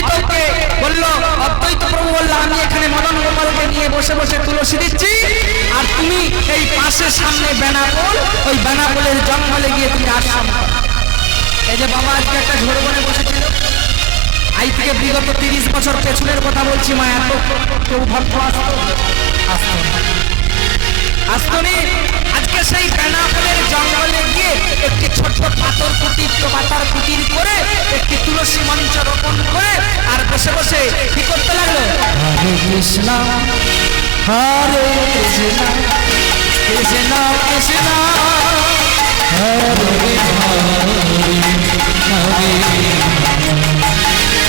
অদ্বৈতকে বলল, অদ্বৈত প্রভু বলল, আমি এখানে মদন গোপালকে নিয়ে বসে বসে তুলসী দিচ্ছি, আর তুমি এই পাশের সামনে বেনাপোল, ওই বেনাপোলের জঙ্গলে গিয়ে তুমি আশ্রম করো। এই যে বাবা আজকে একটা ঝোড় বনে বসেছিল, আজ থেকে বিগত 30 বছর পেছনের কথা বলছি, মা এত কেউ ভক্ত আসতনি। আজকে সেই বেনাপোলের জঙ্গলে গিয়ে একটি ছোট পাথর কুটির, পাতার কুটির করে একটি তুলসী মঞ্চ রোপণ করে আর বসে বসে কি করতে লাগলো, হরে কৃষ্ণ হরে কৃষ্ণ কৃষ্ণ কৃষ্ণ হরে হরে হরে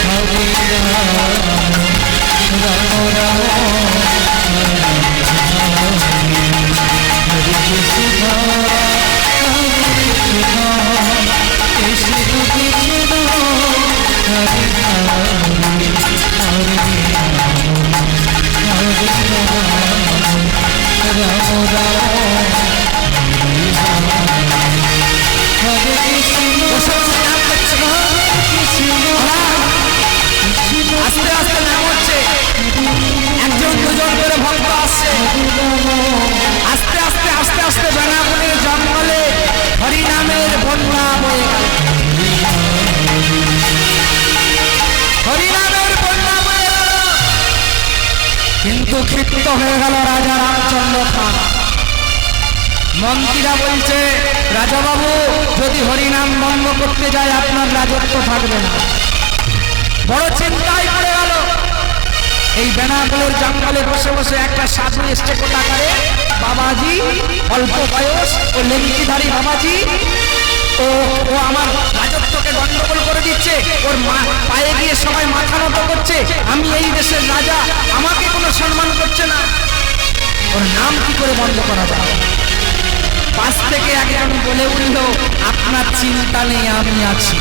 হরে রাম রাম হরে কৃষ্ণ কৃষ্ণ কৃষ্ণ হরে হরে হরে রাম রাম হরে কৃষ্ণ। আস্তে আস্তে নাম হচ্ছে, একজন দুজন করে ভক্ত আসছে, আস্তে আস্তে আস্তে আস্তে বেনাপোলের জঙ্গলে হরিনামের বন্যা বয়ে গেল, হরিনামের বন্যা বয়ে গেল। কিন্তু ক্ষিপ্ত হয়ে গেল রাজা রামচন্দ্র খান। মন্ত্রীরা বলছে, রাজা বাবু যদি হরিনাম বন্ধ করতে যায় আপনার রাজত্ব থাকবে না। বড় চিন্তায় পড়ে গেল। এই বেনাপোলের জঙ্গলে বসে বসে একটা সাধু এসছে কোথাকারে, বাবাজি অল্প বয়স, ও লেঙ্গিধারী বাবাজি, ও আমার রাজত্বকে গন্ডগোল করে দিচ্ছে, ওর পায়ে গিয়ে সবাই মাথা নত করছে, আমি এই দেশের রাজা, আমাকে কোনো সম্মান করছে না, ওর নাম কি করে বন্ধ করা যায়? পাশ থেকে একজন বলে উঠল, আপনার চিন্তা নেই, আমি আছি,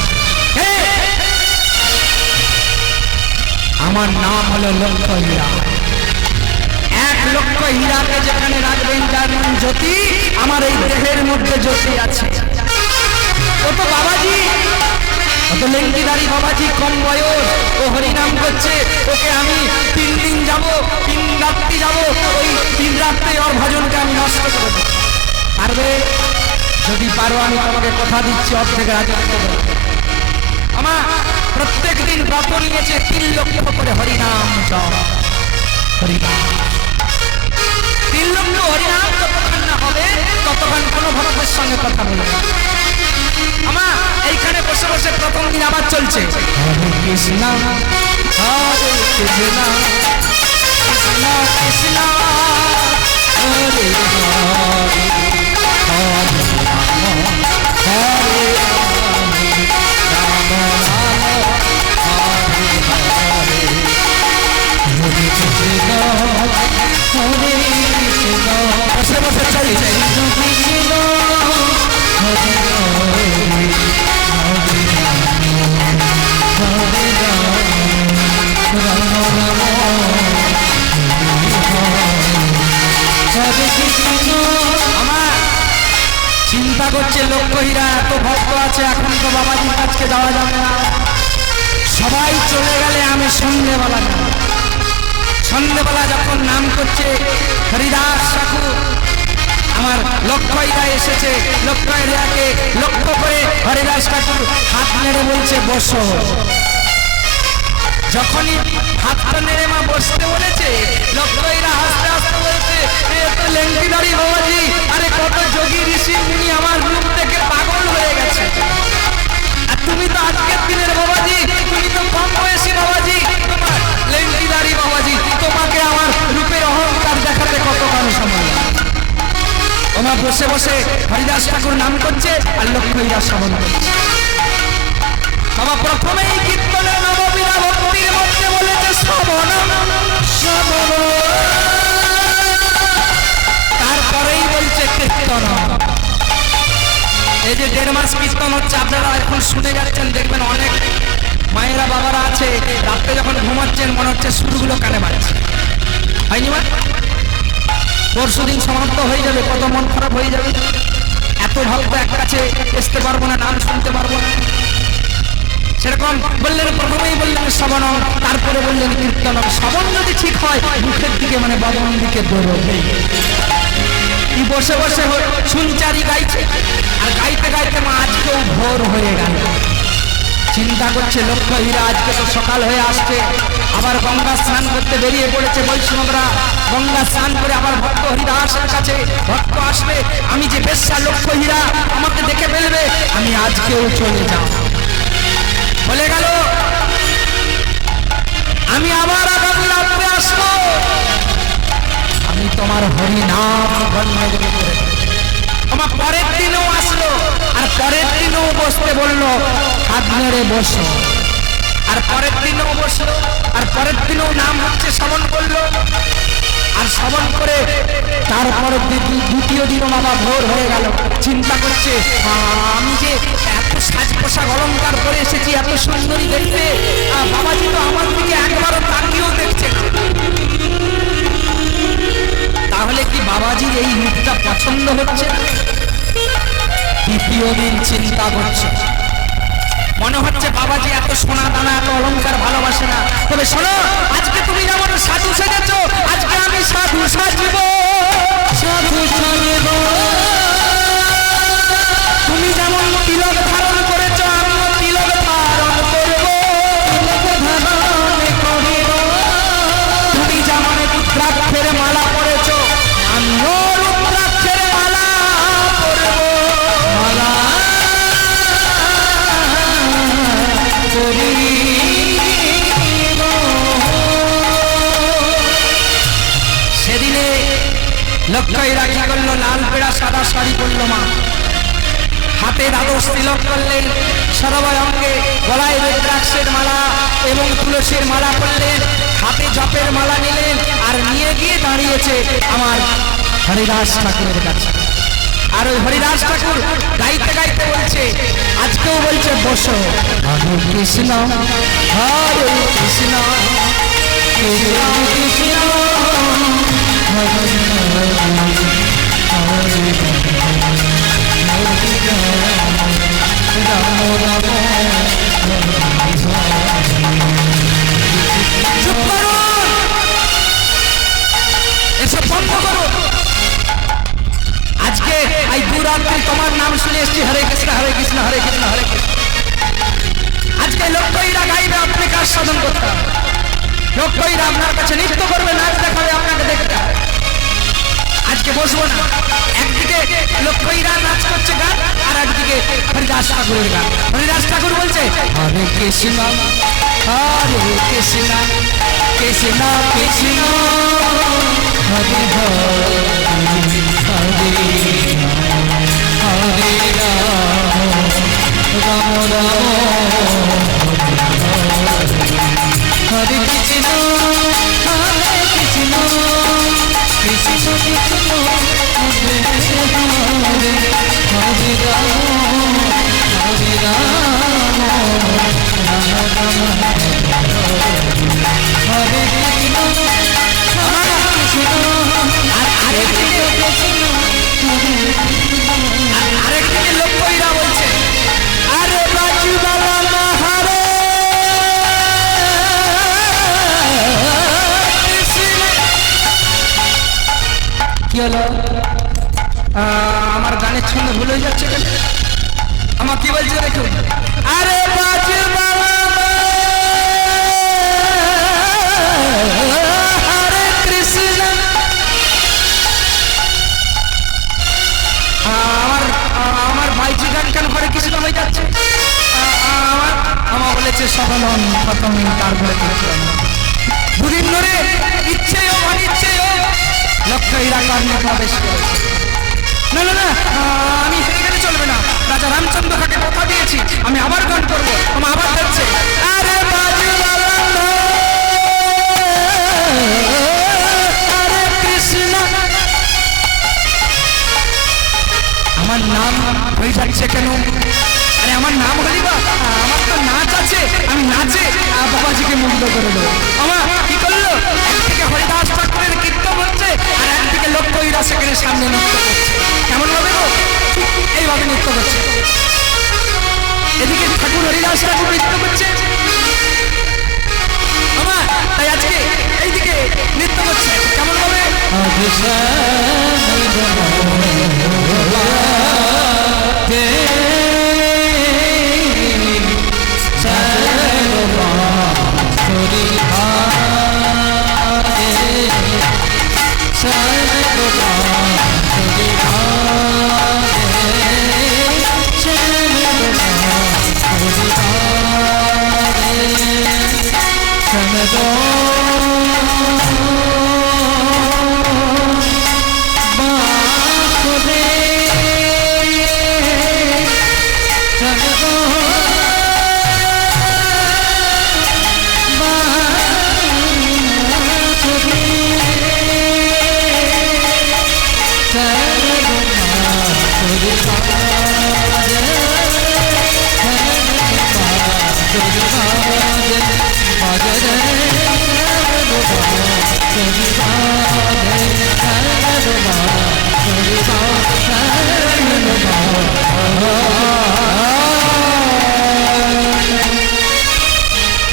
আমার নাম হলো লক্ষ হীরা। 1 লক্ষ হীরাকে যেখানে রাখবেন যার নাম জ্যোতি, আমার এই দেহের মধ্যে জ্যোতি আছে। ও তো বাবাজি, ও তো লেঙ্গিধারী বাবাজি, কম বয়স, ও হরিনাম করছে, ওকে আমি 3 দিন যাব, 3 রাত্রি যাব, ওই 3 রাত্রে ওর ভজনকে আমি নষ্ট করে দেব। পারবে? যদি পারো আমি তোমাকে কথা দিচ্ছি, অর্ধেক রাজত্ব দেব। আমার প্রত্যেক দিন ব্রত নিয়েছে 3 লক্ষ করে হরিনাম জপ, হরিনাম 3 লক্ষ হরিনাম যতক্ষণ না হবে ততক্ষণ কোনো ভক্তের সঙ্গে কথা বলবে। আমার এইখানে বসে বসে প্রথম দিন আবার চলছে, হরে কৃষ্ণ হরে কৃষ্ণ কৃষ্ণ কৃষ্ণ হরে হরে হরে হরে বসে বসে চলছে, কৃষ্ণ হরে হরে হরে রাম রাম হরে কৃষ্ণ। আমার চিন্তা করছে, লক্ষ হীরা এত ভক্ত আছে, এখন তো বাবাজির কাছে যাওয়া যাবে না, সবাই চলে গেলে আমি সন্ধ্যেবেলা যাব। সন্ধ্যেবেলা যখন নাম করছে হরিদাস ঠাকুর, আমার লক্ষ হীরা এসেছে, লক্ষ হীরাকে লক্ষ্য করে হরিদাস ঠাকুর হাত নেড়ে বলছে বসো। যখনই হাতটা নেড়ে মা বসতে বলেছে, লক্ষ হীরা হাসতে হাসতে বলছে, লেঙ্গিধারী বাবাজি, আরে কত যোগী ঋষি মুনি আমার রূপ থেকে পাগল হয়ে গেছে, আর তুমি তো আজকের দিনের বাবাজি, তুমি তো কম বয়সী বাবাজি, তোমার লেঙ্গিধারী বাবাজি, তোমাকে আমার রূপের অহংকার দেখাতে কতক্ষণ সময়। ওমা বসে বসে হরিদাস ঠাকুর নাম করছে আর লক্ষ হীরা শ্রবণ করছে। বাবা প্রথমেই কীর্তনে নববীরা ভক্তির মধ্যে বলেছে শ্রবণ শ্রবণ, তারপরেই বলছে কীর্তন। এই যে 1.5 মাস কীর্তন হচ্ছে, আপনারা এখন শুনে যাচ্ছেন, দেখবেন অনেক মায়েরা বাবারা আছে, রাত্রে যখন ঘুমাচ্ছেন মনে হচ্ছে সুরগুলো কানে বাজছে, হয়নি মা? পরশুদিন সমাপ্ত হয়ে যাবে, কত মন খারাপ হয়ে যাবে, এত ভক্ত এক কাছে আসতে পারবো না, নাম শুনতে পারবো না। সেরকম বললেন, প্রথমেই বললেন শ্রবণম, তারপরে বললেন কীর্তনম। শ্রবণ যদি ঠিক হয় মুখের দিকে মানে বদন দিকে দৌড়বে। কি বসে বসে শুনচারি গাইছে, আর গাইতে গাইতে মা আজকেও ভোর হয়ে গেল। চিন্তা করছে লক্ষ্য হীরা আজকে তো সকাল হয়ে আসছে, আবার গঙ্গা স্নান করতে বেরিয়ে পড়েছে বৈষ্ণবরা। গঙ্গা স্নান করে আবার ভক্ত হরিদাসের কাছে ভক্ত আসবে, আমি যে বেশ্যা লক্ষ্য হীরা আমাকে দেখে ফেলবে, আমি আজকেও চলে যাব। বলে গেল আমি আবার আগামী রাত্রে আসবো, আমি তোমার হরিনাম ধন্য করে। আমার পরের দিনও আসলো, আর পরের দিনও বসতে বললো, হাত নেড়ে বসো। আর পরের দিনও বসলো, আর পরের দিনও নাম হচ্ছে শ্রবণ করলো। আর শ্রবণ করে তারপর দ্বিতীয় দিনও বাবা ভোর হয়ে গেল। চিন্তা করছে আমি যে এত সাজ পোশাক অলঙ্কার করে এসেছি, এত সুন্দরী দেখতে, বাবাজি তো আমার দিকে একবারও তাকিয়েও দেখছে না। তাহলে কি বাবাজির এই রূপটা পছন্দ হচ্ছে? দ্বিতীয় দিন চিন্তা করছে, মনে হচ্ছে বাবাজি এত সোনা দানা এত অলঙ্কার ভালোবাসে না। তবে শোনো, আজকে তুমি যেমন সাধু সেজেছো, আজকে আমি সাধু সাজব। সাধু সাজব। তুমি যেমন তিলক ধারণ করেছো, আমিও তিলক ধারণ করব। তিলক ধারণ করিব। তুমি যেমন রুদ্রাক্ষের মালা পরেছো, আমিও রুদ্রাক্ষের মালা পরব। মালা সেদিনে লক্ষ্য হীরা কি করলো, লাল পেড়া সাদা শাড়ি পরল মা, হাতে দ্বাদশ তিলক করলেন, সর্বায় অঙ্গে গলায় রুদ্রাক্ষের মালা এবং তুলসীর মালা করলেন, হাতে জপের মালা নিলেন, আর নিয়ে গিয়ে দাঁড়িয়েছে আমার হরিদাস ঠাকুরের কাছে। আর ওই হরিদাস ঠাকুর গাইতে গাইতে বলছে, আজকেও বলছে বসো, হরে কৃষ্ণ হরে কৃষ্ণ কৃষ্ণ কৃষ্ণ হরে চুপ করো, এসব বন্ধ করো। আজকে এই দুরাত্রি তোমার নাম শুনে এসছি, হরে কৃষ্ণ হরে কৃষ্ণ হরে কৃষ্ণ হরে কৃষ্ণ। আজকে লক্ষ্য হীরা গাইবে, আপনি কাজ সাধন করতে হবে। লক্ষ্য হীরা আপনার কাছে নৃত্য করবে, নাচ দেখাবে, আপনাকে দেখতে হবে। আজকে বসবো না, একদিকে লক্ষ্য হীরা নাচ করছে গান, আর একদিকে হরিদাস ঠাকুরের গান। হরিদাস ঠাকুর বলছে হরে কৃষ্ণ হরে কৃষ্ণ কৃষ্ণ কৃষ্ণ হরে হরে হরে হরে রাম রাম রাম হরে কৃষ্ণ হরে কৃষ্ণ কৃষ্ণ কৃষ্ণ হরে হরে হরে রাম হরে রাম রাম রাম হরে কৃষ্ণ আরেকদিকে লক্ষ্য হীরা বলছে, আরে বাজুবালা মাহারে কি হলো? আমার গানের ছন্দ ভুল হয়ে যাচ্ছে কেন? আমার কি বলছে দেখুন, আরে বাজুবালা হরে কৃষ্ণ। আমার ভাইজি গান কেন হরে কৃষ্ণ হয়ে যাচ্ছে? আমার বলেছে সফলন প্রথম, তারপরে দুদিন ধরে ইচ্ছে ও অনিচ্ছে লক্ষ্য হীরা কর্ণে প্রবেশ করেছে। না না না, আমি হেরে গেলে চলবে না। রাজা রামচন্দ্র খাকে কথা দিয়েছি, আমি আবার গান করবো। আমার আবার যাচ্ছে, আরে বাজুবালা হরে কৃষ্ণ। আমার নাম হয়ে যাচ্ছে কেন? আরে আমার নাম হরিবা, আমার তো নাচ আছে, আমি নাচে বাবাজিকে মুগ্ধ করে দেবো। আমার কি করলো, একদিকে হরিদাস ঠাকুরের কীর্তন হচ্ছে, আর একদিকে লক্ষ্য হীরা সেখানে সামনে নৃত্য করছে। কেমন হবে গো? এইভাবে নৃত্য করছে। এদিকে ঠাকুর হরিদাস হরিদাস ঠাকুর নৃত্য করছে আমার, তাই আজকে এইদিকে নৃত্য করছে কেমন হবে?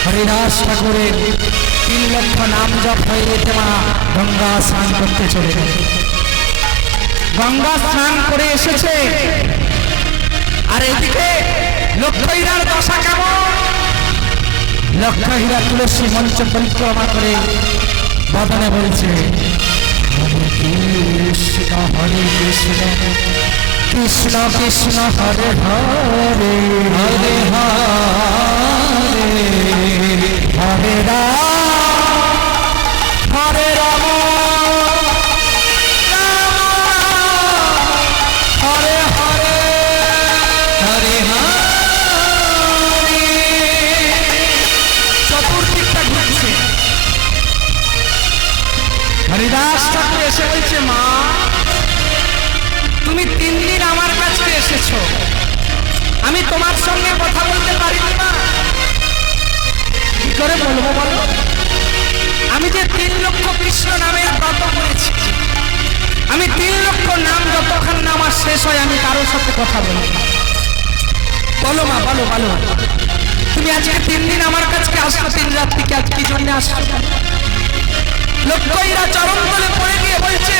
হরিদাস ঠাকুরের 3 লক্ষ নাম জপ হয়ে যেতে মা গঙ্গা স্নান করতে চলে গেল। গঙ্গা স্নান করে এসেছে আর এদিকে লক্ষ্মীরার দশা কেমন? লক্ষ্মীরা তুলসী মঞ্চ পরিক্রমা করে বদনে বলছে হরে কৃষ্ণ হরে কৃষ্ণ কৃষ্ণ কৃষ্ণ হরে হরে হরে হরে হরে রাম হরে রাম হরে হরে হরে হরে। চতুর্দিকটা ঘুরছে। হরিদাস ঠাকুর এসে বলছে মা তুমি 3 দিন আমার কাছে এসেছো, আমি তোমার সঙ্গে কথা বলতে পারি না। কি করে বলবো বলো? আমি যে 3 লক্ষ কৃষ্ণ নামের ব্রত করেছি, আমি 3 লক্ষ নাম যতক্ষণ না আমার শেষ হয় আমি কারোর সাথে কথা বলবো না। বলো মা বলো বলো, তুমি আজকে 3 দিন আমার কাছে আসছো, 3 রাত থেকে আজ কি জন্য আসছো? লক্ষ্মীরা চরণ তলে পড়ে গিয়ে বলছে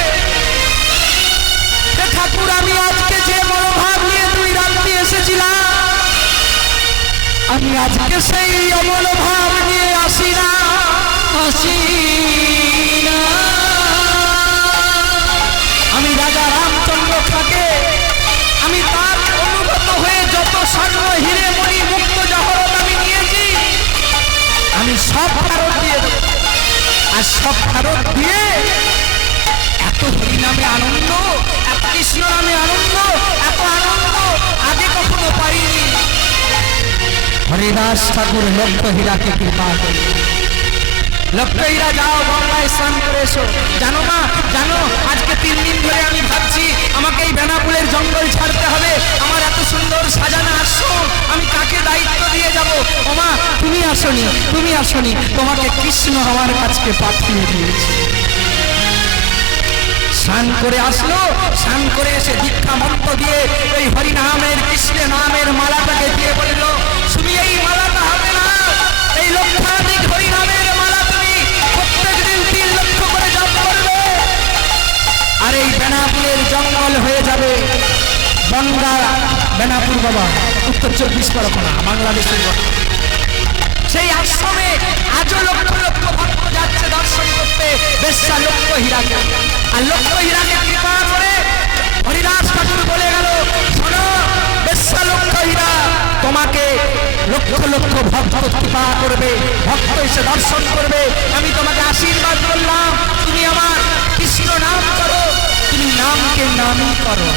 ঠাকুর আমি আজকে যে মনোভাব নিয়ে 2 রাত্রি এসেছিলাম, আমি আজকে সেই অমনোভাব নিয়ে আসি না। আমি রাজা রামচন্দ্র থাকে, আমি তার অনুগত হয়ে যত স্বর্ণ হিরে মণি মুক্ত জহরত আমি নিয়েছি আমি সব ফেরত দিয়ে দেব। আর সব ফেরত দিয়ে এত হরি নামে আনন্দ, এত কৃষ্ণ নামে আনন্দ, এত আনন্দ আগে কখনো পাইনি। হরিদাস ঠাকুর লক্ষ্মীরাকে কৃপা করে লক্ষ্মীরা যাও গঙ্গায় স্নান করে এসো। জানো না জানো আজকে 3 দিন ধরে আমি ভাবছি আমাকে এই বেনাপুলের জঙ্গল ছাড়তে হবে, আমার এত সুন্দর সাজানো আশ্রম আমি কাকে দায়িত্ব দিয়ে যাব? ওমা তুমি আসনি, তুমি আসনি, তোমাকে কৃষ্ণ আমার কাছে পাঠিয়ে দিয়েছে। স্নান করে আসলো, স্নান করে এসে দীক্ষা মন্ত্র দিয়ে এই হরি নামের কৃষ্ণ নামের মালাটাকে দিয়ে বলল তুমি এই মালাটা হাতে না, এই লক্ষাধিক হরি নামের মালা তুমি প্রত্যেকদিন 3 লক্ষ করে জপ করবে আর এই বেনাপুরের জঙ্গল হয়ে যাবে বনগা বেনাপুর বাবা উত্তর 24 পরগনা বাংলাদেশের। সেই আশ্রমে আজও লক্ষ লক্ষ ভক্ত যাচ্ছে দর্শন করতে বেশ্যা লক্ষ্মীরাকে। আর লক্ষ্মীরাকে কৃপা করে হরিদাস ঠাকুর বলে গেল শোনো বেশ্যা লক্ষ্মীরা, তোমাকে লক্ষ লক্ষ ভক্ত কৃপা করবে, ভক্ত এসে দর্শন করবে, আমি তোমাকে আশীর্বাদ করলাম তুমি আমার কৃষ্ণ নাম করো, তুমি নামকে নামই করো।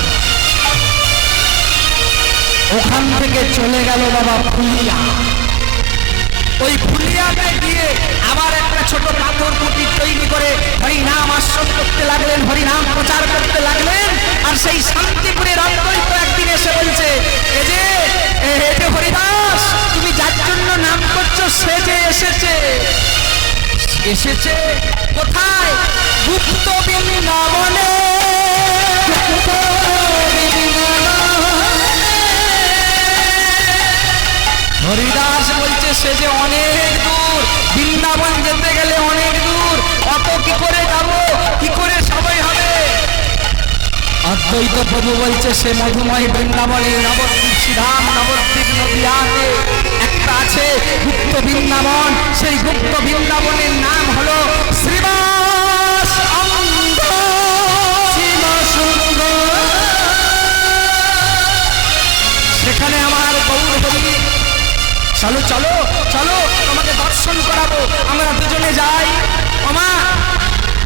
ওখান থেকে চলে গেল বাবা ফুলিয়া। ওই ফুলিয়াতে গিয়ে আবার একটা ছোট পাথর কুটির তৈরি করে হরিনাম আশ্রম করতে লাগলেন, হরিনাম প্রচার করতে লাগলেন। আর সেই শান্তিপুরের অন্তরিত একদিন এসে বলছে এ যে হরিদাস তুমি যার জন্য নাম করছো সে যে এসেছে। এসেছে কোথায়? গুপ্ত বৃন্দাবনে। হরিদাস বলছে সে যে অনেক দূর, বৃন্দাবন যেতে গেলে অনেক দূর, অত কি করে যাব, কি করে সবাই হবে? অদ্বৈত প্রভু বলছে সে মধুময় বৃন্দাবনে নবদ্বীপ শ্রীধাম, নবদ্বীপ নদিয়াতে একটা আছে গুপ্ত বৃন্দাবন। সেই গুপ্ত বৃন্দাবনের নাম হলো শ্রীবাস অঙ্গ শিবসুন্দর। সেখানে আমার গৌর হরি, চলো চলো চলো তোমাকে দর্শন করাবো, আমরা দুজনে যাই। আমা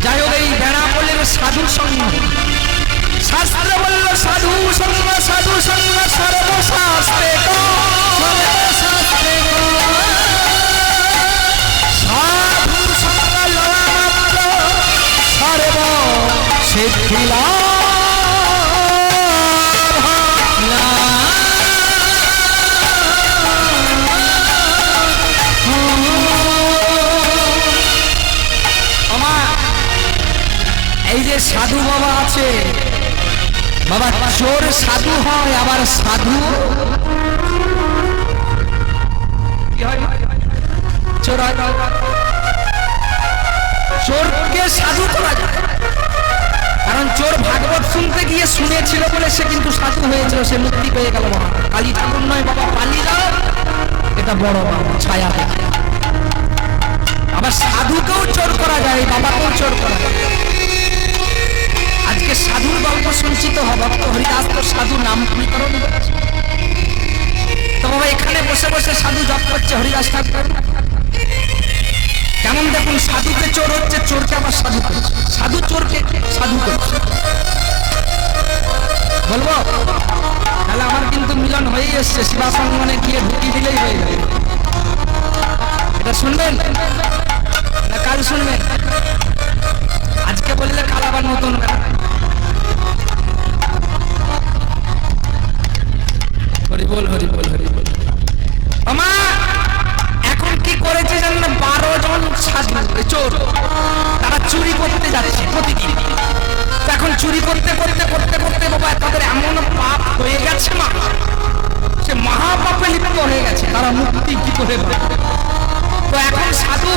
যাই হোক, এই বেনাপোলের সাধু সঙ্গ, শাস্ত্র বলল সাধু সঙ্গ, সাধু সঙ্গ সর্বশাস্ত্রে সাধু সঙ্গ লওয়া মাত্র সর্ব সিদ্ধি লাভ। এই যে সাধু বাবা আছে, বাবা চোর সাধু হয়, আবার সাধু চোর হয়। চোরকে সাধু করা যায়, কারণ চোর ভাগবত শুনতে গিয়ে শুনেছিল বলে সে কিন্তু সাধু হয়েছিল, সে মুক্তি পেয়ে গেল। বাবা কালী ঠাকুর নয়, বাবা পালিরা, এটা বড় বাবা ছায়া। আবার সাধুকেও চোর করা যায়, বাবাকেও চোর করা যায়। আজকে সাধুর গল্প সঞ্চিত হবে, ভক্ত হরিদাস তো সাধু নামকরণ করেছে। তো বাবা এখানে বসে বসে সাধু জপ করছে হরিদাস ঠাকুর। কেমন দেখুন, সাধুকে চোর হচ্ছে, চোরকে আবার সাধু করছে, সাধু চোরকে সাধু করছে। বলবো তাহলে আমার কিন্তু মিলন হয়ে এসছে, শিবাসঙ্গনে গিয়ে ঢুকি দিলেই হয়ে যাবে। এটা শুনবেন না কাল শুনবেন? আজকে বললে কাল আবার নতুন। হরি বল, হরি বল, হরি বল। আমা এখন কি করেছে জানেন? 12 জন সাধু চোর, তারা চুরি করতে যাচ্ছে প্রতিদিন। এখন চুরি করতে করতে করতে করতে বাবা তাদের এমন পাপ হয়ে গেছে, মা সে মহাপাপে লিপ্ত হয়ে গেছে, তারা মুক্তি কি করে পাবে? তো এখন সাধু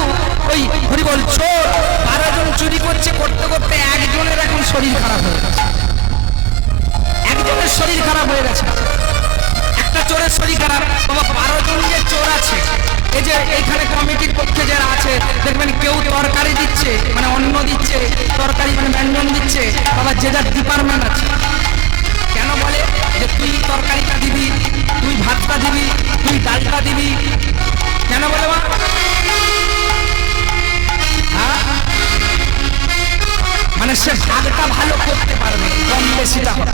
ওই হরি বল চোর 12 জন চুরি করছে, করতে করতে একজনের এখন শরীর খারাপ হয়ে গেছে, একজনের শরীর খারাপ হয়ে গেছে। একটা চোরের শরীর খারাপ, বাবা 12 জন যে চোর আছে, এই যে এইখানে কমিটির পক্ষে যারা আছে দেখবেন কেউ তরকারি দিচ্ছে, মানে অন্ন দিচ্ছে, তরকারি মানে ব্যঞ্জন দিচ্ছে। বাবা যে যার ডিপার্টমেন্ট আছে, কেন বলে যে তুই তরকারিটা দিবি, তুই ভাতটা দিবি, তুই ডালটা দিবি, কেন বলে মা? মানে সে ভাগটা ভালো করতে পারবে, কম বেশিটা হবে,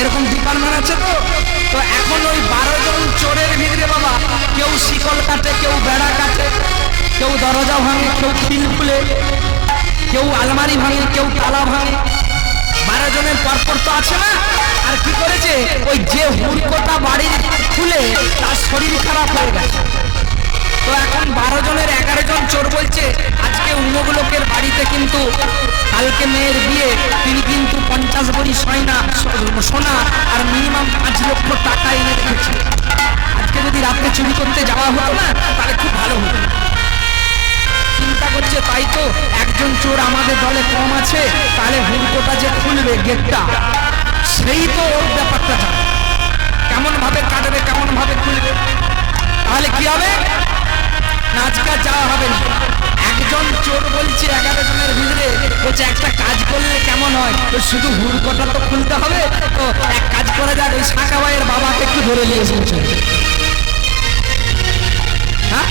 এরকম ডিপার্টমেন্ট আছে। তো তো এখন ওই 12 জন চোরের ভিতরে বাবা কেউ শিকল কাটে, কেউ বেড়া কাটে, কেউ দরজা ভাঙে, কেউ খিল খুলে, কেউ আলমারি ভাঙে, কেউ তালা ভাঙে। 12 জনের পরপর তো আছে না। আর কি করেছে, ওই যে হুড়কোটা বাড়ির খুলে তার শরীর খারাপ হয়ে গেছে। তো এখন 12 জনের 11 জন চোর বলছে আজকে অন্যগুলোকের বাড়িতে কিন্তু কালকে মেয়ের বিয়ে, তিনি কিন্তু 50 ভরি সোনা আর মিনিমাম 5 লক্ষ টাকা এনে রেখেছে। আজকে যদি রাত্রে চুরি করতে যাওয়া হতো না তাহলে খুব ভালো হতো। চিন্তা করছে তাই তো একজন চোর আমাদের দলে কম আছে, তাহলে হুড়কোটা যে খুলবে গেটটা, সেই তো ওর ব্যাপারটা জানে, কেমন ভাবে কাটবে, কেমন ভাবে খুলবে। তাহলে কি হবে না, আজকে যাওয়া হবে না। একজন চোর বলছে 11 জনের ভিতরে, বলছে একটা কাজ করলে কেমন হয়, তো শুধু হুড়কোটা তো খুলতে হবে। তো এক কাজ করা যায়, ওই শাখা ভাইয়ের বাবাকে একটু ধরে নিয়ে এসেছে, হ্যাঁ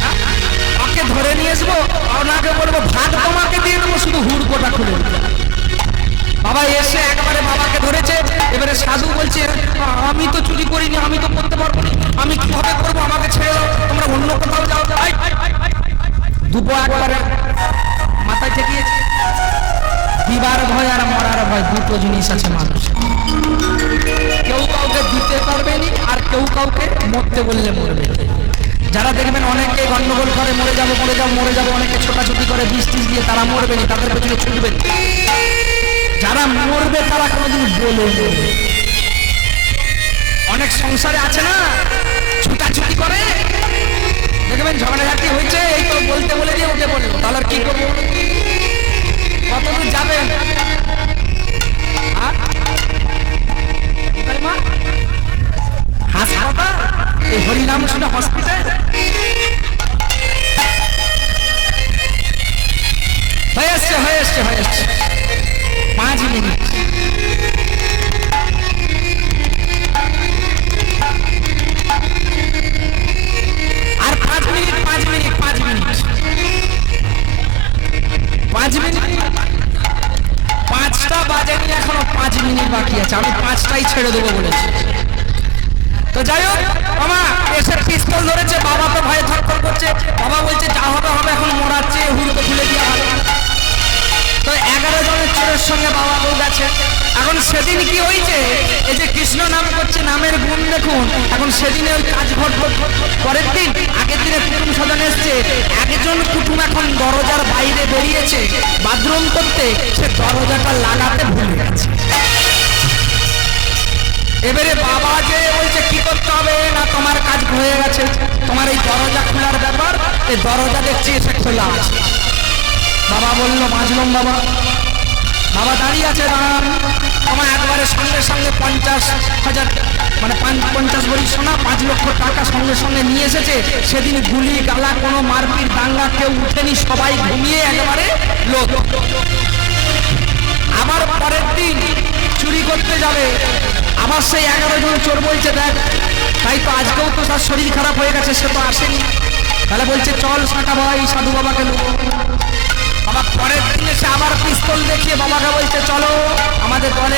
ওকে ধরে নিয়ে আসবো, ওনাকে বলবো ভাত তোমাকে দিয়ে দেবো, শুধু হুড়কোটা খুলে দিতে। বাবা এসে একবারে বাবাকে ধরেছে। এবারে সাধু বলছে আমি তো চুরি করিনি, আমি তো করতে পারবো না, আমি কিভাবে করবো, আমাকে ছেড়ে দাও, তোমরা অন্য কোথাও যাও। দুপো একবারে মাথায় ঠেকিয়েছে। দিবার ভয় আর মরার ভয়, দুটো জিনিস আছে মানুষ। কেউ কাউকে দিতে পারবে না, আর কেউ কাউকে মরতে বললে মরবে। যারা দেখবেন অনেকে গন্ডগোল করে মরে যাবো মরে যাবো মরে যাবো, অনেকে ছোটাছুটি করে বিষ টিস দিয়ে, তারা মরবে না, তাদের পেছনে ছুটবে। যারা মরবে তারা কোনোদিন বলে মরবে। অনেক সংসারে আছে না ছুটাছুটি করে, দেখবেন দেখবেন ঝগড়াঝাটি হয়েছে, এই তো বলতে বলে দিয়ে উঠে পড়লো, তাহলে আর কি করবো? কতদূর যাবেন? হাসপাতাল, এই হরিনাম শুনে হসপিটাল হয়ে আসছে, হয়ে আসছে, হয়ে আসছে। 5 মিনিট। আর 5 মিনিট, 5 মিনিট, 5 মিনিট, 5 মিনিট। 5টা বাজেনি এখনো, 5 মিনিট বাকি আছে। আমি 5টাই ছেড়ে দেবো বলেছি। তো যাই হোক, মামা এসে পিস্তল ধরেছে, বাবা তো ভয়ে থরথর করছে। বাবা বলছে যা হবে হবে, এখন মরাচ্ছে, হুড়কো খুলে দিয়ে ভালো। তো 11 জনের চোরের সঙ্গে বাবা বউ গেছে। এখন সেদিন কি হয়েছে, এই যে কৃষ্ণ নাম করছে, নামের গুণ দেখুন। এখন সেদিনে ওই কাজ ঘটল পরের দিন, আগের দিনে কুটুম স্বজন এসছে। একজন কুটুম এখন দরজার বাইরে বেরিয়েছে বাথরুম করতে, সে দরজাটা লাগাতে ভুলে গেছে। এবারে বাবা যে বলছে কি করতে হবে, না তোমার কাজ হয়ে গেছে, তোমার এই দরজা খোলার ব্যাপার, এই দরজা দেখছি এসে খোলা আছে। বাবা বলল মাজলুম বাবা। বাবা দাঁড়িয়ে আছে, দাঁড়ান। তোমার একবারে সঙ্গে সঙ্গে 50,000 মানে 50 ভরি সোনা, 5 লক্ষ টাকা সঙ্গে সঙ্গে নিয়ে এসেছে। সেদিন গুলি গালা কোনো মারপিট দাঙ্গা কেউ উঠেনি, সবাই ঘুমিয়ে একেবারে লোক। আবার পরের দিন চুরি করতে যাবে, আবার সেই 11 জন চোর বলছে দেখ, তাই তো আজকেও তো তার শরীর খারাপ হয়ে গেছে, সে তো আসেনি। তাহলে বলছে চল সাকা ভাই সাধু বাবাকে নেবো। বাবা পরের দিন এসে আবার পিস্তল দেখিয়ে বাবাকে বলছে চলো আমাদের দলে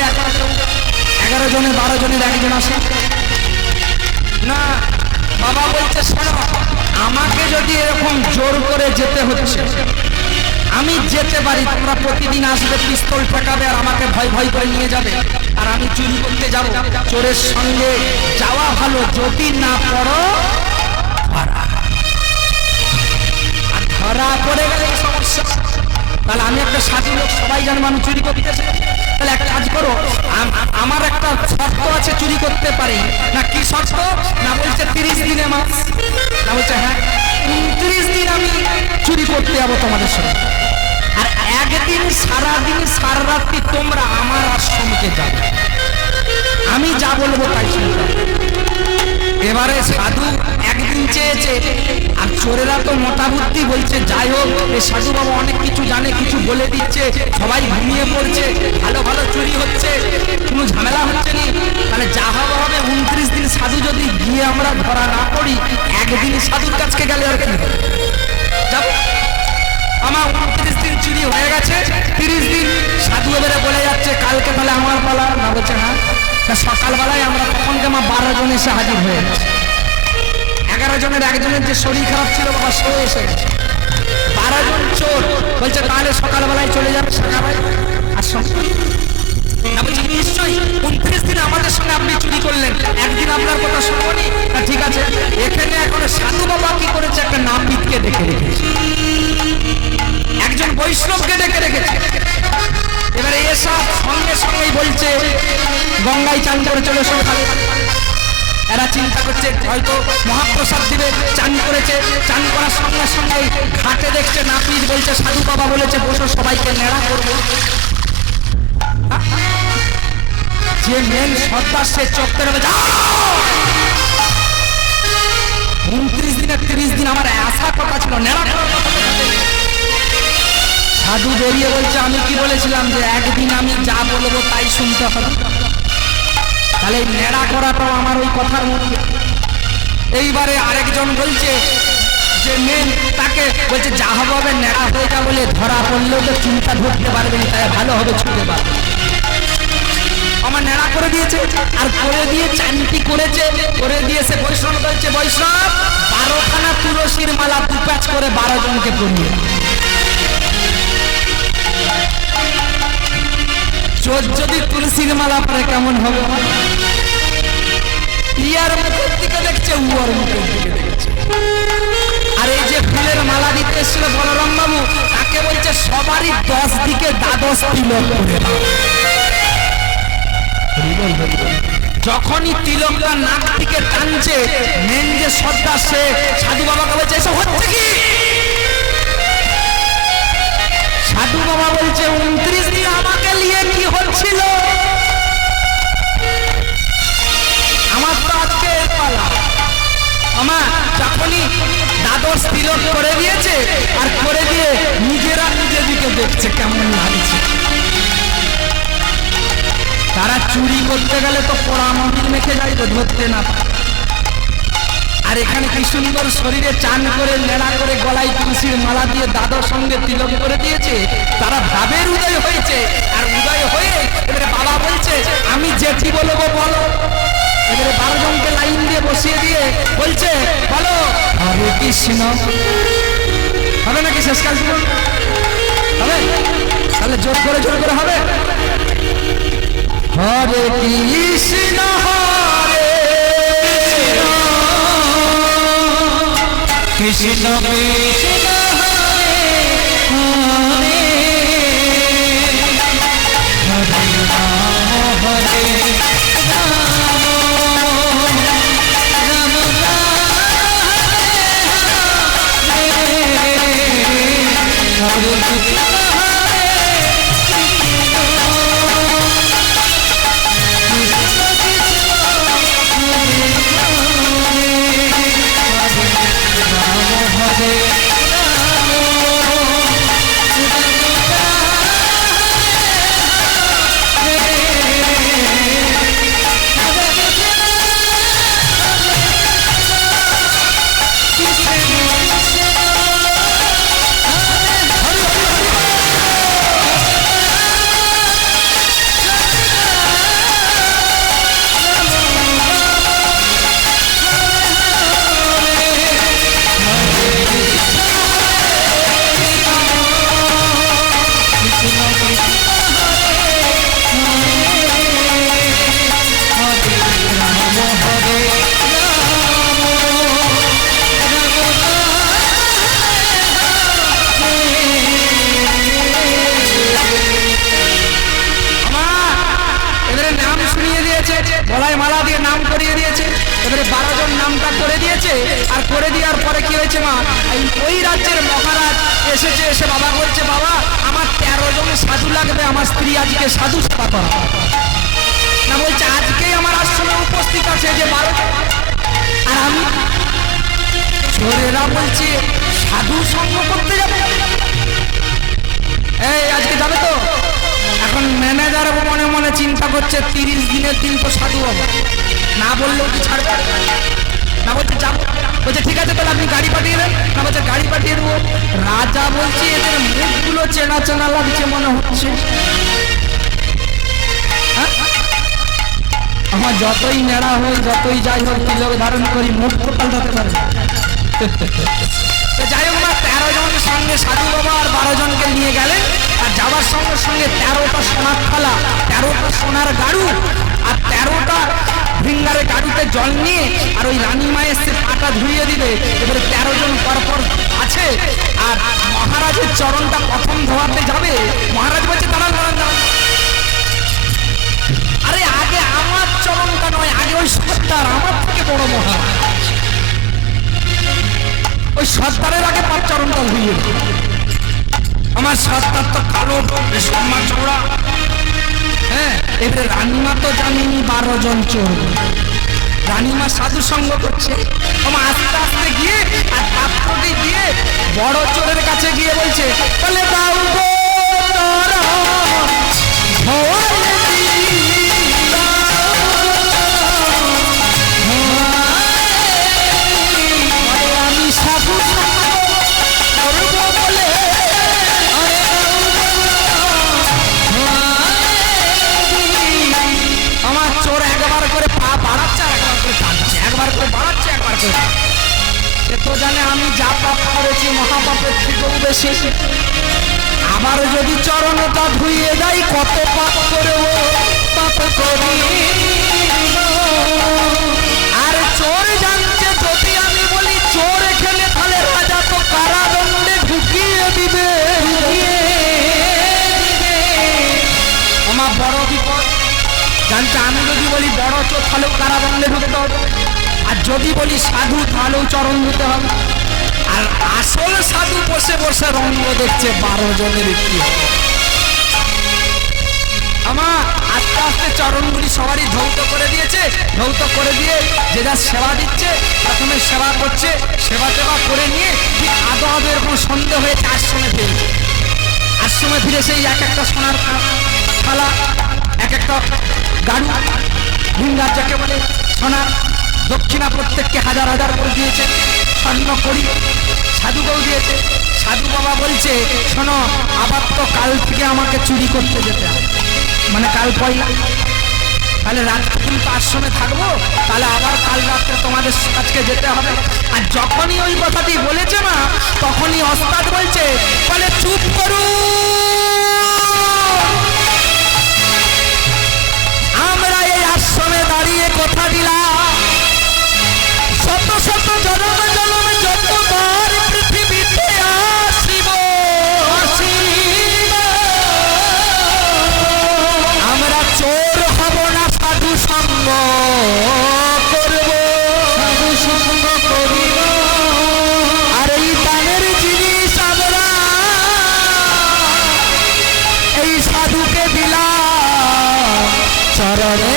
11 জনে 12 জনের একজন আসে না। বাবা বলছে শোনো, আমাকে যদি এরকম জোর করে যেতে হচ্ছে, আমি যেতে পারি, তোমরা প্রতিদিন আসবে, পিস্তল ঠেকাবে আর আমাকে ভয় ভয় করে নিয়ে যাবে, আর আমি চুরি করতে যাব। চোরের সঙ্গে যাওয়া ভালো, যদি না পড়ো আর ধরা পড়ে গেলে সমস্যা। তাহলে আমি একটা সাধু লোক, সবাই জানবো আমি চুরি করতেছি। তাহলে এক কাজ করো, আমার একটা শর্ত আছে, চুরি করতে পারি না। কি শর্ত? না বলছে 30 দিনে মাস, না বলছে হ্যাঁ 29 দিন আমি চুরি করতে যাবো তোমাদের সঙ্গে। আর একদিন সারাদিন সারা রাত্রি তোমরা আমার আশ্রমকে যাবে, আমি যা বলবো তাই শুনবে। এবারে সাধু একদিন চেয়েছে, আর চোরেরা তো মোটা বুদ্ধি, বলছে যাই হোক এই সাধু বাবা অনেক কিছু জানে, কিছু বলে দিচ্ছে, সবাই ঘুমিয়ে পড়ছে, ভালো ভালো চুরি হচ্ছে, কোনো ঝামেলা হচ্ছে না। তাহলে যা হবে হবে, 29 দিন সাধু যদি গিয়ে আমরা ধরা না পড়ি, একদিন সাধুর কাছকে গেলে আর কি হবে, যাবো। আমার 29 দিন চুরি হয়ে গেছে, 30 দিন সাধু এবারে বলে যাচ্ছে কালকে তাহলে আমার পালা, না বলছে হ্যাঁ। সকালবেলায় আমরা তখন আমার 12 জন এসে হাজির হয়ে গেছে। 11 জনের একজনের যে শরীর খারাপ ছিল বাবা, সে এসে গেছে। 12 জন চোর বলছে তাহলে সকালবেলায় চলে যাবে সকালবেলায়। আর বলছি নিশ্চয়ই 29 দিন আমাদের সঙ্গে আপনি চুরি করলেন, একদিন আপনার কথা শুনবনি। ঠিক আছে, এখানে এখন সাধু বাবা কি করেছে, একটা নাপিতকে ডেকে রেখেছে, একজন বৈষ্ণবকে ডেকে রেখেছে। এবারে এসব সঙ্গে সঙ্গেই বলছে গঙ্গায় চান করে চলে সকালে। এরা চিন্তা করছে হয়তো মহাপ্রসাদ দিবে, চান করেছে, চান করার সঙ্গে সঙ্গে ঘাটে দেখছে নাপিত, বলছে সাধু বাবা বলেছে বসো, সবাইকে নেড়া করবো। যে মেন সর্দার সে চোখতে নেবে, 29 দিনের 30 দিন আমার আশা কথা ছিল, নেড়া করার কথা। সাধু বেরিয়ে বলছে আমি কি বলেছিলাম যে একদিন আমি যা বলবো তাই শুনতে হবে। তাহলে নেড়া করাটাও আমার ওই কথার মধ্যে। এইবারে আরেকজন বলছে যে মেন, তাকে বলছে যা হবে হবে, নেড়া হয়ে যা বলে ধরা পড়লেও তো চিন্তা ধরতে পারবেন, তাই ভালো হবে ছুটে পারবে। আমার নেড়া করে দিয়েছে, আর করে দিয়ে চানটি করেছে, করে দিয়েছে। বৈষ্ণব বলছে বৈষ্ণব 12খানা তুলসীর মালা 2 প্যাচ করে 12 জনকে পরিয়ে। চোর যদি তুলসীর মালা পরে কেমন হবে? ইয়ার মুখের দিকে দেখছে, উয়ার মুখের দিকে দেখছে। আর এই যে ফুলের মালা দিতে এসেছিল বলরাম বাবু, তাকে বলছে সবারই 10 দিকে 12 তিলক করে দাও। যখনই তিলকটা নাক থেকে টানছে, মেন যে সর্দার সে সাধু বাবাকে বলছে এসব হচ্ছে কি? সাধু বাবা বলছে 29 দিন আমাকে নিয়ে কি হচ্ছিল, আমার তো আজকে পালা। আমার যখনই দ্বাদশ তিলক করে দিয়েছে আর করে দিয়ে নিজেরা নিজেদিকে দেখছে কেমন লাগছে। তারা চুরি করতে গেলে তো পোড়া মন্দির মেখে যায় তো ধরতে না, আর এখানে কি সুন্দর শরীরে চান করে নেড়া করে গলায় তুলসীর মালা দিয়ে দাদার সঙ্গে তিলক করে দিয়েছে। তারা ভাবের উদয় হয়েছে, আর উদয় হয়ে এবারে বাবা বলছে আমি জেঠি বলবো বলো। এবারে 12 জনকে লাইন দিয়ে বসিয়ে দিয়ে বলছে বলো হরে কৃষ্ণ। হবে নাকি শেষকাল জীবন? হবে? তাহলে জোর করে হবে। হরে কৃষ্ণ হরে কৃষ্ণ কৃষ্ণ হরে হরে রাম হরে রাম রাম রাম হরে কৃষ্ণ গলায় মালা দিয়ে নাম করিয়ে দিয়েছে। এবারে 12 জন নামটা করে দিয়েছে, আর করে দেওয়ার পরে কি হয়েছে মা, ওই রাজ্যের মহারাজ এসেছে, এসে বাবা বলছে বাবা আমার 13 জন সাধু লাগবে, আমার স্ত্রী আজকে সাধু সেবা করা না। বলছে আজকেই আমার আশ্রমে উপস্থিত আছে যে 12 জন, আর আমি চোরেরা বলছে সাধু সঙ্গ করতে যাবে। এই আজকে যাবে তো? এখন ম্যানেজার মনে মনে চিন্তা করছে 30 দিনের দিন তো সাধু হবে না, বললেও কি ছাড়বে না। বলছে যাব, বলছে ঠিক আছে তাহলে আপনি গাড়ি পাঠিয়ে দেন না। বলছে গাড়ি পাঠিয়ে দেবো। রাজা বলছে এদের মুখগুলো চেনা চেনা লাগছে মনে হচ্ছে। আমার যতই নেড়া হই যতই যাই হোক তিলক ধারণ করি মুখ তো পাল্টাতে পারে। যাই হোক না, 13 জনের সঙ্গে সাধু বাবা আর 12 জনকে নিয়ে গেলেন, আর যাওয়ার সঙ্গে সঙ্গে 13টা সোনার থালা, 13টা সোনার গাড়ু, আর 13টা ভিঙ্গারে গাড়ুতে জল নিয়ে, আর ওই রানী মায়ের সে পাটা ধুইয়ে দিবে। এবারে 13 জন পরপর আছে, আর মহারাজের চরণটা প্রথম ধোয়াতে যাবে। মহারাজ বলছে দাঁড়ান দাঁড়ান দাঁড়ান, আরে আগে আমার চরণটা নয়, আগে ওই সর্দার, আমার থেকে বড় মহারাজ, ওই সর্দারের আগে পাঁচ চরণটা ধুইয়ে দেবে। আমার সর্দার তো কালো সম্মা চোরা। হ্যাঁ, এবারে রানীমা তো জানেনি 12 জন চোর, রানীমা সাধু সঙ্গ করছে। আমার আস্তে আস্তে গিয়ে আর পাত্রটি দিয়ে বড় চোরের কাছে গিয়ে বলছে বলে দাও গো তোরা আমি সাধু করবো বলে আমার চোর একবার করে পা বাড়াচ্ছে আর একবার করে টানছে, একবার করে বাড়াচ্ছে একবার করে। সে তো জানে আমি যা পাপ করেছি মহাপাপের থেকেও বেশি। আবার যদি চরণটা ধুইয়ে যাই কত পাপ করব, পাপ করি। আর চোর জানছে যদি আমি বলি চোর এখানে, তাহলে রাজা তো কারাদণ্ডে ঢুকিয়ে দিবে। আমার বড় বিপদ জানছে। আমি যদি বলি বড় চোর তাহলেও কারাদণ্ডে ঢুকতে হবে, আর যদি বলি সাধু তাহলেও চরণ দিতে হবে। আর আসল সাধু বসে বসে রঙ্গ দেখছে 12 জনের কি হবে। আমার আস্তে আস্তে চরণগুলি সবারই ধৌত করে দিয়েছে, ধৌত করে দিয়ে যে যা সেবা দিচ্ছে, প্রথমে সেবা করছে, সেবা টেবা করে নিয়ে ঠিক আদো আদো এরকম সন্দেহ হয়েছে আশ্রমে ফিরেছে। আশ্রমে ফিরে সেই এক একটা সোনার থালা, এক একটা গাড়ু, ভিঙ্গার যাকে বলে সোনার দক্ষিণা প্রত্যেককে 1000 1000 করে দিয়েছে, স্বর্ণ করি সাধুকেও দিয়েছে। সাধু বাবা বলছে, শোনো আবার তো কাল থেকে আমাকে চুরি করতে যেতে হবে, মানে কাল পয়লা, তাহলে রাত কিন্তু আশ্রমে থাকবো, তাহলে আবার কাল রাত্রে তোমাদের কাছে যেতে হবে। আর যখনই ওই কথাটি বলেছে মা, তখনই ওস্তাদ বলছে, বলে চুপ করু, আমরা এই আশ্রমে দাঁড়িয়ে কথা দিলাম, শত শত জনম জনম যতবার পৃথিবীতে আসিব, আমরা চোর হব না, সাধু সঙ্গ করব, সাধু সঙ্গ করিব, আর এই দানের জিনিস আমরা এই সাধুকে দিলাম চরণে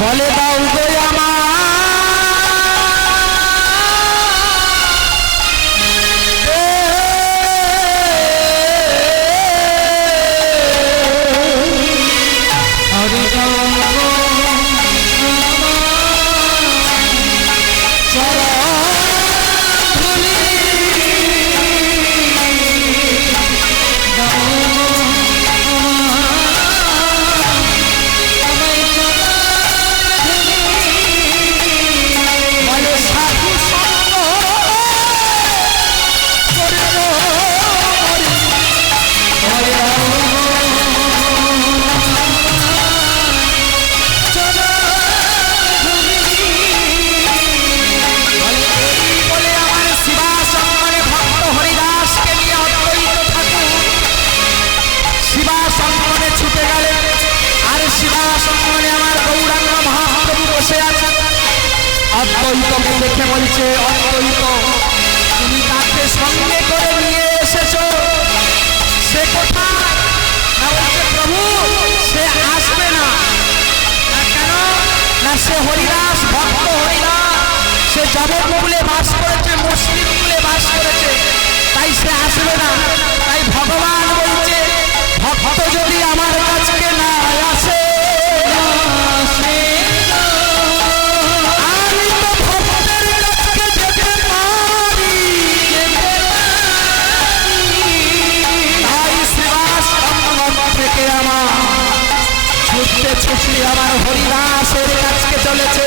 বলে দাও গো আমার অদ্বৈতকে দেখে বলছে, অদ্বৈত তুমি তাকে সঙ্গে করে নিয়ে এসেছো, সে কোথায়? না বলছে প্রভু সে আসবে না। কেন না, সে হরিদাস, ভক্ত হরিদাস, সে জগৎমূলে বাস করেছে, মুসলিম মূলে বাস করেছে, তাই সে আসবে না। তাই ভগবান বলছে, ভক্ত যদি আমার কাছে না আসে, ছুটতে ছুটতে আমার হরিদাসের কাছে চলেছে।